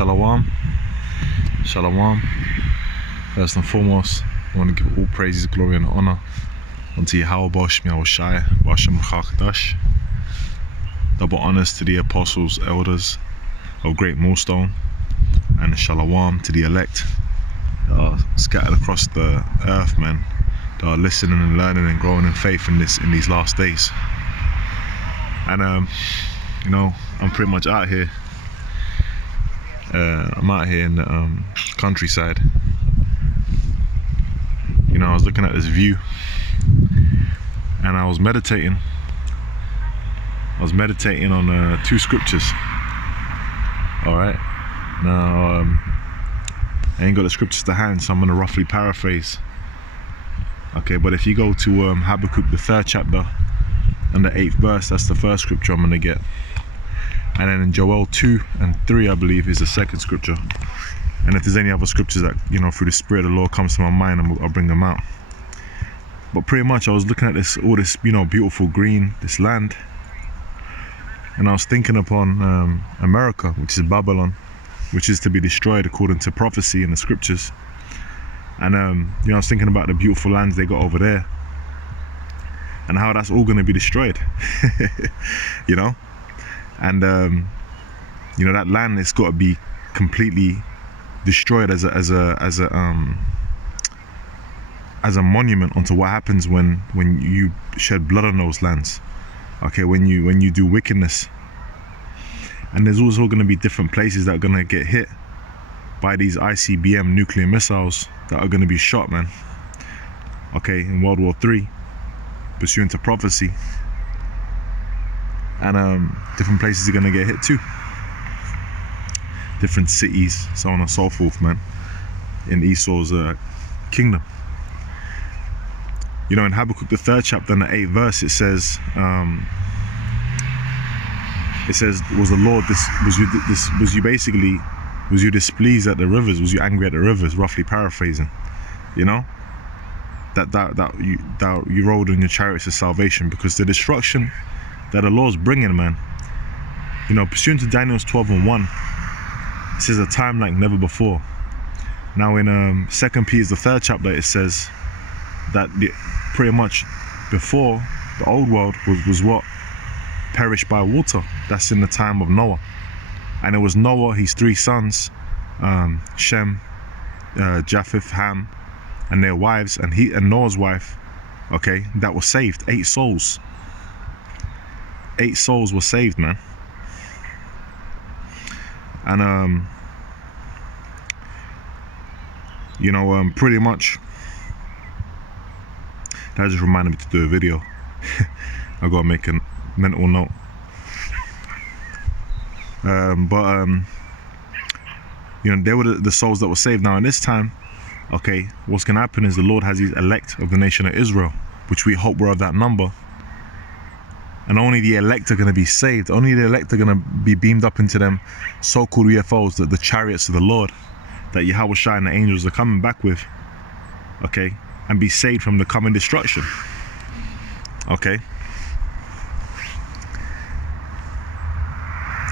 Shalom. Shalom. First and foremost, I want to give all praises, glory and honor unto Yahweh Shai Bashem Chakdash. Double honors to the apostles, elders of Great Millstone, and shalom to the elect that are scattered across the earth, man, that are listening and learning and growing in faith in these last days. And I'm pretty much out here. I'm out here in the countryside. I was looking at this view and I was meditating. On two scriptures. Alright. Now, I ain't got the scriptures to hand, so I'm going to roughly paraphrase. Okay, but if you go to Habakkuk, the 3rd chapter, and the 8th verse, that's the first scripture I'm going to get. And then in Joel 2 and 3, I believe, is the second scripture. And if there's any other scriptures that, through the Spirit of the Lord comes to my mind, I'll bring them out. But pretty much I was looking at all this, beautiful green, this land. And I was thinking upon America, which is Babylon, which is to be destroyed according to prophecy in the scriptures. And, I was thinking about the beautiful lands they got over there. And how that's all going to be destroyed. And, that land has got to be completely destroyed as a monument onto what happens when you shed blood on those lands. Okay, when you do wickedness. And there's also going to be different places that are going to get hit by these ICBM nuclear missiles that are going to be shot, man. Okay, in World War III, pursuant to prophecy. And different places are going to get hit too. Different cities, so on and so forth, man, in Esau's kingdom. In Habakkuk, the 3rd chapter and the 8th verse, it says, was the Lord, was you displeased at the rivers? Was you angry at the rivers? Roughly paraphrasing, that you rode on your chariots of salvation, because the destruction that the Lord's bringing, man, pursuant to Daniel's 12 and 1, it says a time like never before. Now in 2 Peter, the 3rd chapter, it says that pretty much before, the old world was what? Perished by water. That's in the time of Noah. And it was Noah, his 3 sons, Shem, Japheth, Ham, and their wives, and Noah's wife, okay, that was saved. 8 souls. 8 souls were saved, man. And pretty much that just reminded me to do a video. I gotta make a mental note. They were the souls that were saved. Now in this time, okay, what's gonna happen is the Lord has these elect of the nation of Israel, which we hope we're of that number. And only the elect are going to be saved. Only the elect are going to be beamed up into them so-called UFOs, the chariots of the Lord, that Yahweh Shai and the angels are coming back with, okay, and be saved from the coming destruction, okay.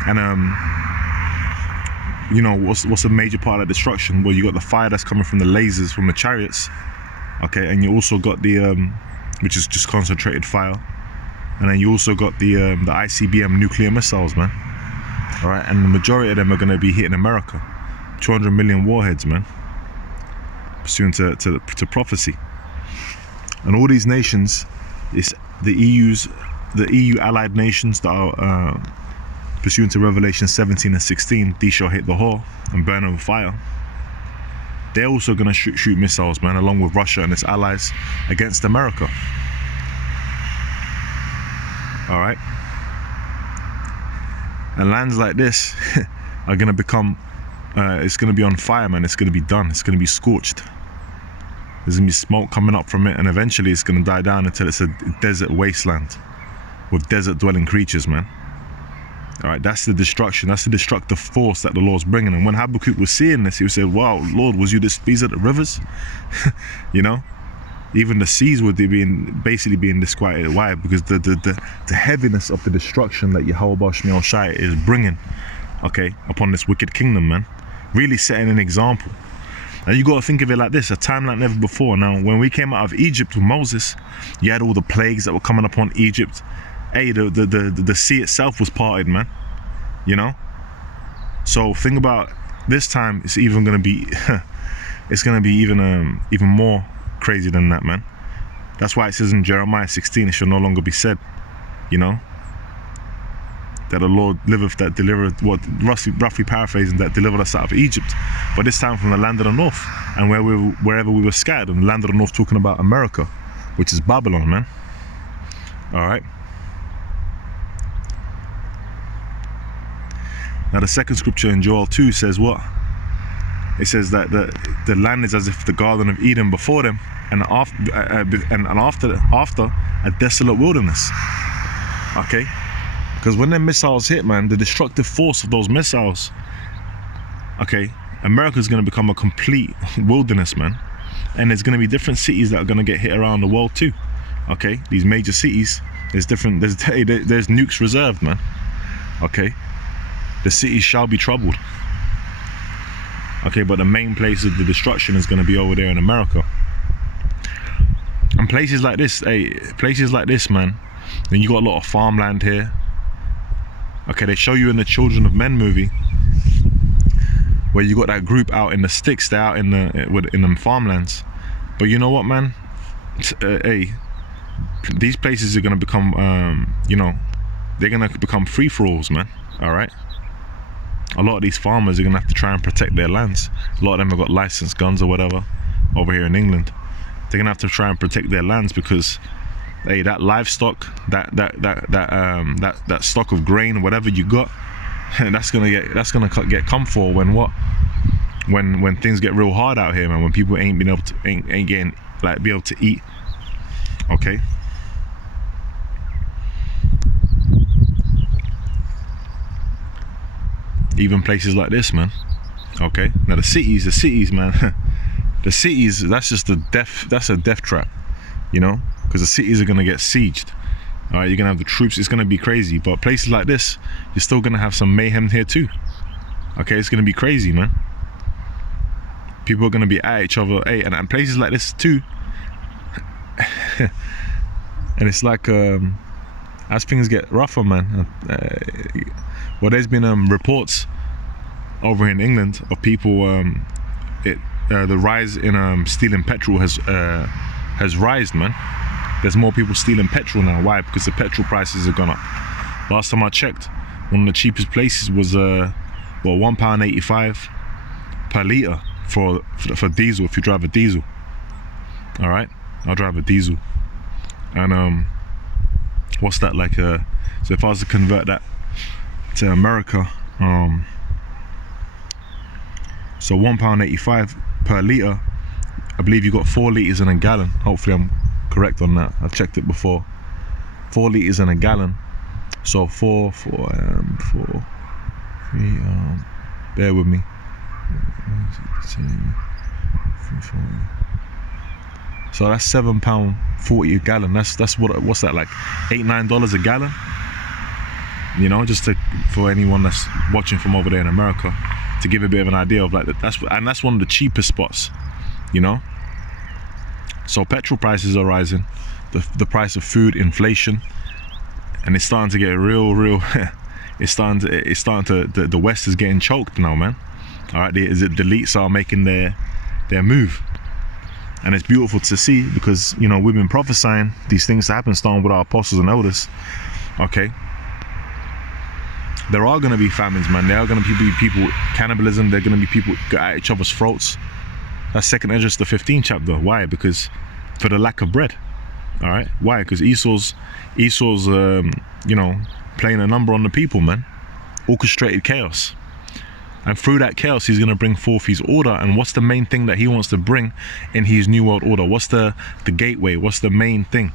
And what's a major part of destruction? Well, you got the fire that's coming from the lasers from the chariots, okay, and you also got the which is just concentrated fire. And then you also got the ICBM nuclear missiles, man. All right, and the majority of them are going to be hitting America. 200 million warheads, man. Pursuant to prophecy. And all these nations, it's the EU allied nations that are pursuant to Revelation 17 and 16. These shall hit the whore and burn with fire. They're also going to shoot missiles, man, along with Russia and its allies against America. All right, and lands like this are going to become, it's going to be on fire, man. It's going to be done. It's going to be scorched. There's going to be smoke coming up from it, and eventually it's going to die down until it's a desert wasteland with desert dwelling creatures, man. All right, that's the destruction. That's the destructive force that the Lord's bringing. And when Habakkuk was seeing this, he would say, wow, Lord, was you displeased at the rivers? Even the seas were basically being disquieted. Why? Because the heaviness of the destruction that Yahweh Shai is bringing okay, upon this wicked kingdom, man. Really setting an example. Now you got to think of it like this, a time like never before. Now, when we came out of Egypt with Moses, you had all the plagues that were coming upon Egypt. Hey, the sea itself was parted, man. You know? So think about this time, it's even going to be, it's going to be even more crazy than that, man. That's why it says in Jeremiah 16, it shall no longer be said, you know, that the Lord liveth that delivered, what, roughly paraphrasing, that delivered us out of Egypt, but this time from the land of the north, and wherever we were scattered, in the land of the north, talking about America, which is Babylon, man. All right. Now the second scripture in Joel 2 says what? It says that the land is as if the Garden of Eden before them, and after a desolate wilderness. Okay. Because when them missiles hit, man, the destructive force of those missiles, okay, America's going to become a complete wilderness, man. And there's going to be different cities that are going to get hit around the world too. Okay, these major cities, there's nukes reserved, man. Okay, the cities shall be troubled. Okay, but the main place of the destruction is going to be over there in America. And places like this, man, then you got a lot of farmland here. Okay, they show you in the Children of Men movie where you got that group out in the sticks, they're out in them farmlands. But you know what, man? Hey, these places are gonna become, you know, they're gonna become free-for-alls, man. All right. A lot of these farmers are gonna have to try and protect their lands. A lot of them have got licensed guns or whatever over here in England. They're gonna have to try and protect their lands because, hey, that livestock, that stock of grain, whatever you got, that's gonna get come for when things get real hard out here, man. When people ain't getting be able to eat. Okay. Even places like this, man. Okay. Now the cities, man. The cities, that's just a death trap, you know. Because the cities are going to get sieged. All right, you're going to have the troops. It's going to be crazy. But places like this, you're still going to have some mayhem here too. Okay, it's going to be crazy, man. People are going to be at each other. Hey, and places like this too. And it's like, as things get rougher, man. Well, there's been reports over in England of people, the rise in stealing petrol has risen, man. There's more people stealing petrol now. Why? Because the petrol prices have gone up. Last time I checked, one of the cheapest places was £1.85 per litre for diesel, if you drive a diesel. All right, I'll drive a diesel. And what's that like? So if I was to convert that to America, so £1.85 per litre. I believe you got 4 litres in a gallon. Hopefully I'm correct on that. I've checked it before. 4 litres in a gallon. So bear with me. So that's £7.40 a gallon. That's what's that, like $8-9 a gallon? You know, just for anyone that's watching from over there in America, to give a bit of an idea of like that's one of the cheapest spots, you know. So petrol prices are rising, the price of food, inflation, and it's starting to get real. It's starting to the West is getting choked now, man. All right, the elites are making their move, and it's beautiful to see because, you know, we've been prophesying these things to happen, starting with our apostles and elders. Okay. There are going to be famines, man. There are going to be people, cannibalism. There are going to be people at each other's throats. That's 2nd Esdras, the 15th chapter. Why? Because for the lack of bread. All right. Why? Because Esau's, you know, playing a number on the people, man. Orchestrated chaos. And through that chaos, he's going to bring forth his order. And what's the main thing that he wants to bring in his new world order? What's the gateway? What's the main thing?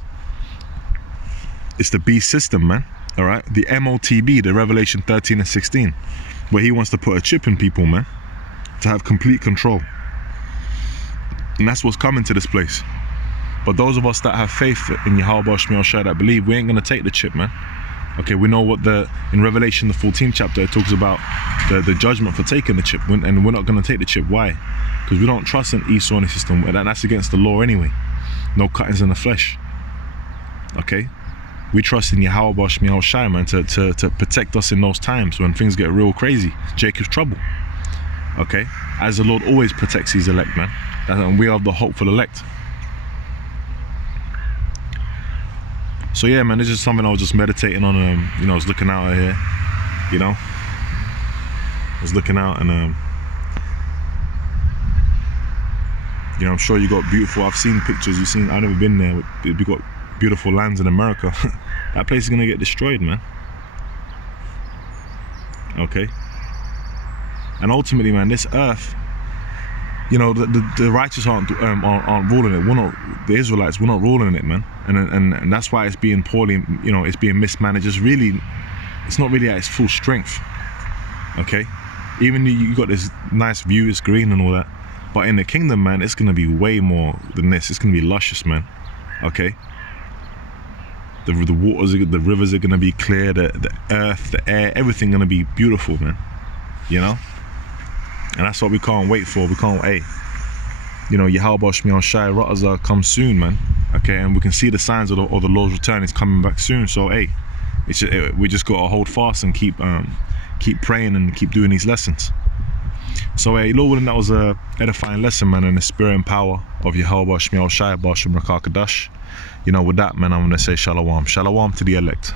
It's the beast system, man. All right, the MOTB, the Revelation 13 and 16, where he wants to put a chip in people, man, to have complete control. And that's what's coming to this place. But those of us that have faith in Yahweh Shemel Shai, that believe, we ain't going to take the chip, man. Okay, we know what in Revelation, the 14th chapter, it talks about the judgment for taking the chip, and we're not going to take the chip. Why? Because we don't trust in Esau and his system, and that's against the law anyway. No cuttings in the flesh. Okay, we trust in Yahweh Shmi Al Shai, man, to protect us in those times when things get real crazy. Jacob's trouble. Okay, as the Lord always protects his elect, man, and we are the hopeful elect. So yeah, man, this is something I was just meditating on. You know, I was looking out here. You know, I was looking out, and you know, I'm sure you got beautiful. I've seen pictures. You've seen. I've never been there. We got beautiful lands in America. That place is gonna get destroyed, man. Okay. And ultimately, man, this earth, you know, the righteous aren't ruling it. We're not, the Israelites, we're not ruling it, man. And that's why it's being poorly, you know, it's being mismanaged. It's not really at its full strength. Okay, even you got this nice view, it's green and all that, but in the kingdom, man, it's gonna be way more than this. It's gonna be luscious, man. Okay. The waters, the rivers are gonna be clear. The earth, the air, everything gonna be beautiful, man. You know. And that's what we can't wait for. We can't, you know, Yahweh Shmi Shai Ratazah comes soon, man. Okay, and we can see the signs of the Lord's return is coming back soon. So, we just gotta hold fast and keep praying and keep doing these lessons. So, Lord willing, that was a edifying lesson, man, in the spirit and power of Yahweh Shmi Shai Basham Rakakadash. You know, with that, man, I'm gonna say shalom, shalom to the elect.